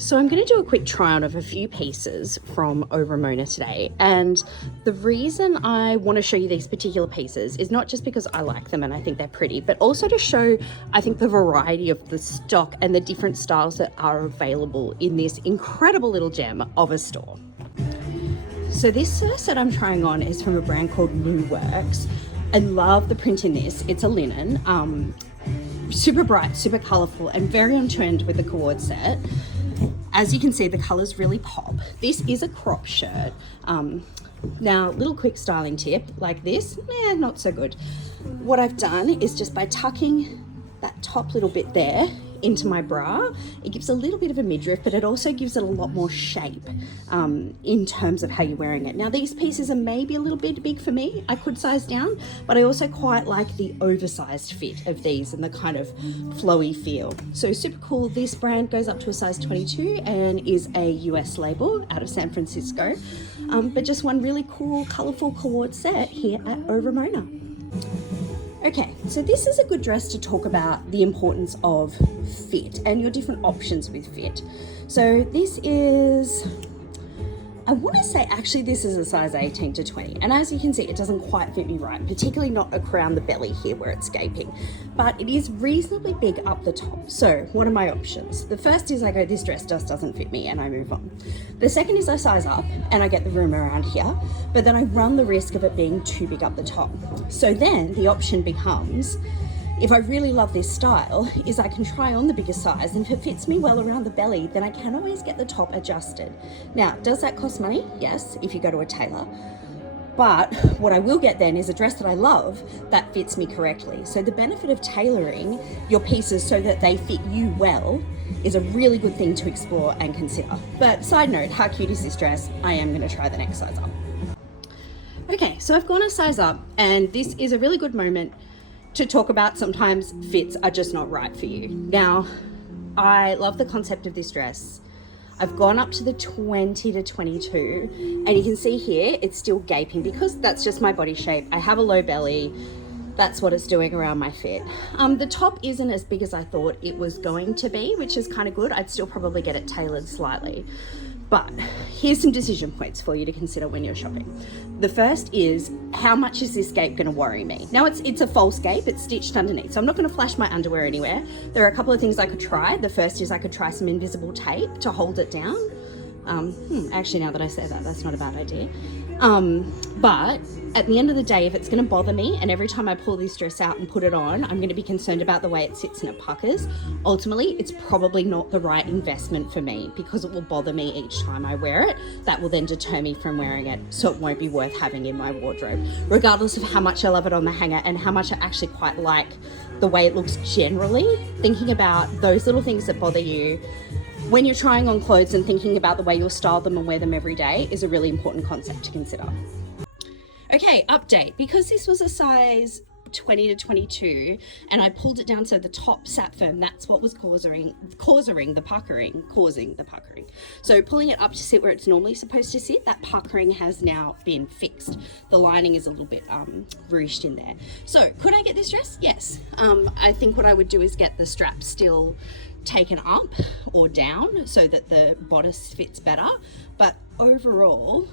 So I'm going to do a quick try on of a few pieces from Oh Ramona today, and the reason I want to show you these particular pieces is not just because I like them and I think they're pretty, but also to show, I think, the variety of the stock and the different styles that are available in this incredible little gem of a store. So this set I'm trying on is from a brand called New Works. I love the print in this. It's a linen, super bright, super colorful, and very on trend with the cord set. As you can see, the colors really pop. This is a crop shirt. Now, little quick styling tip, like this, not so good. What I've done is just by tucking that top little bit there into my bra, it gives a little bit of a midriff, but it also gives it a lot more shape in terms of how you're wearing it. Now, these pieces are maybe a little bit big for me. I could size down, but I also quite like the oversized fit of these and the kind of flowy feel. So super cool. This brand goes up to a size 22 and is a US label out of San Francisco. But just one really cool, colorful cord set here at Oh Ramona. Okay, so this is a good dress to talk about the importance of fit and your different options with fit. So this is, I want to say actually this is a size 18 to 20. And as you can see, it doesn't quite fit me right, particularly not around the belly here where it's gaping, but it is reasonably big up the top. So what are my options? The first is I go, this dress just doesn't fit me, and I move on. The second is I size up and I get the room around here, but then I run the risk of it being too big up the top. So then the option becomes, if I really love this style, is I can try on the bigger size, and if it fits me well around the belly, then I can always get the top adjusted. Now, does that cost money? Yes, if you go to a tailor. But what I will get then is a dress that I love that fits me correctly. So the benefit of tailoring your pieces so that they fit you well is a really good thing to explore and consider. But side note, how cute is this dress? I am going to try the next size up. Okay, so I've gone a size up, and this is a really good moment to talk about sometimes fits are just not right for you. Now, I love the concept of this dress. I've gone up to the 20 to 22, and you can see here it's still gaping because that's just my body shape. I have a low belly. That's what it's doing around my fit. The top isn't as big as I thought it was going to be, which is kind of good. I'd still probably get it tailored slightly. But here's some decision points for you to consider when you're shopping. The first is, how much is this gape going to worry me? Now, it's a false gape, it's stitched underneath, so I'm not going to flash my underwear anywhere. There are a couple of things I could try. The first is I could try some invisible tape to hold it down. Actually, now that I say that, that's not a bad idea. But at the end of the day, if it's going to bother me, and every time I pull this dress out and put it on, I'm going to be concerned about the way it sits and it puckers, ultimately, it's probably not the right investment for me because it will bother me each time I wear it. That will then deter me from wearing it, so it won't be worth having in my wardrobe, regardless of how much I love it on the hanger and how much I actually quite like the way it looks generally. Thinking about those little things that bother you when you're trying on clothes and thinking about the way you'll style them and wear them every day is a really important concept to consider. Okay, update. Because this was a size 20 to 22 and I pulled it down so the top sat firm, that's what was causing the puckering. So pulling it up to sit where it's normally supposed to sit, that puckering has now been fixed. The lining is a little bit ruched in there. So could I get this dress? Yes. I think what I would do is get the strap still taken up or down so that the bodice fits better, but overall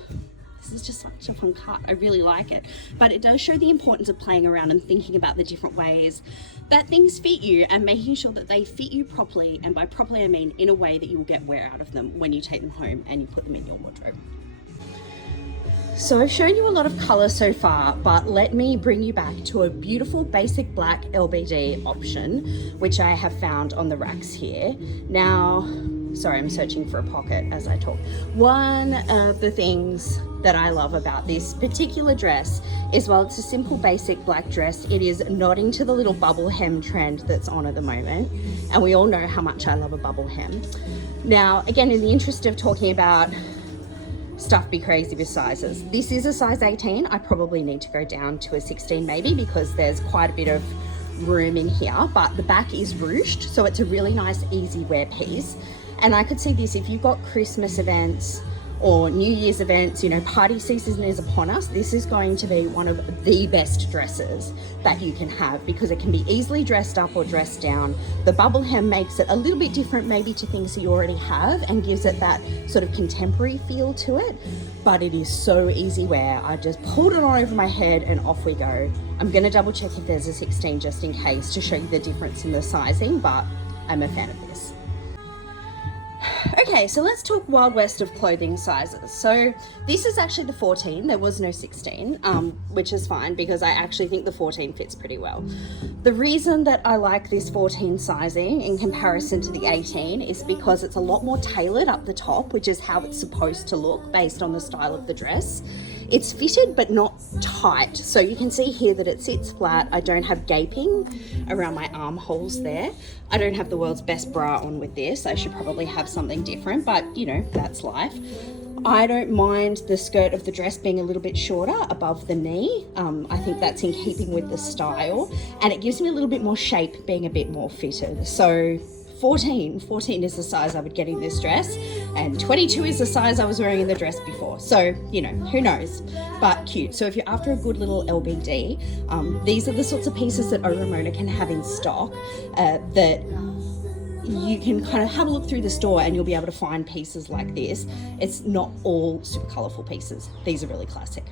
this is just such a fun cut. I really like it, but it does show the importance of playing around and thinking about the different ways that things fit you and making sure that they fit you properly, and by properly I mean in a way that you will get wear out of them when you take them home and you put them in your wardrobe. So I've shown you a lot of colour so far, but let me bring you back to a beautiful basic black LBD option, which I have found on the racks here. Now, sorry, I'm searching for a pocket as I talk. One of the things that I love about this particular dress is, while it's a simple basic black dress, it is nodding to the little bubble hem trend that's on at the moment. And we all know how much I love a bubble hem. Now, again, in the interest of talking about stuff be crazy with sizes, this is a size 18. I probably need to go down to a 16 maybe, because there's quite a bit of room in here, but the back is ruched, so it's a really nice easy wear piece. And I could see this if you've got Christmas events or New Year's events, you know, party season is upon us, this is going to be one of the best dresses that you can have, because it can be easily dressed up or dressed down. The bubble hem makes it a little bit different maybe to things that you already have and gives it that sort of contemporary feel to it, but it is so easy wear. I just pulled it on over my head and off we go. I'm gonna double check if there's a 16 just in case to show you the difference in the sizing, but I'm a fan of this. Okay, so let's talk Wild West of clothing sizes. So this is actually the 14, there was no 16, which is fine because I actually think the 14 fits pretty well. The reason that I like this 14 sizing in comparison to the 18 is because it's a lot more tailored up the top, which is how it's supposed to look based on the style of the dress. It's fitted but not tight, so you can see here that it sits flat. I don't have gaping around my armholes there. I don't have the world's best bra on with this. I should probably have something different, but you know, that's life. I don't mind the skirt of the dress being a little bit shorter above the knee. I think that's in keeping with the style, and it gives me a little bit more shape being a bit more fitted. So 14 is the size I would get in this dress, and 22 is the size I was wearing in the dress before. So, you know, who knows, but cute. So if you're after a good little LBD, these are the sorts of pieces that Oh Ramona can have in stock, that you can kind of have a look through the store and you'll be able to find pieces like this. It's not all super colorful pieces. These are really classic.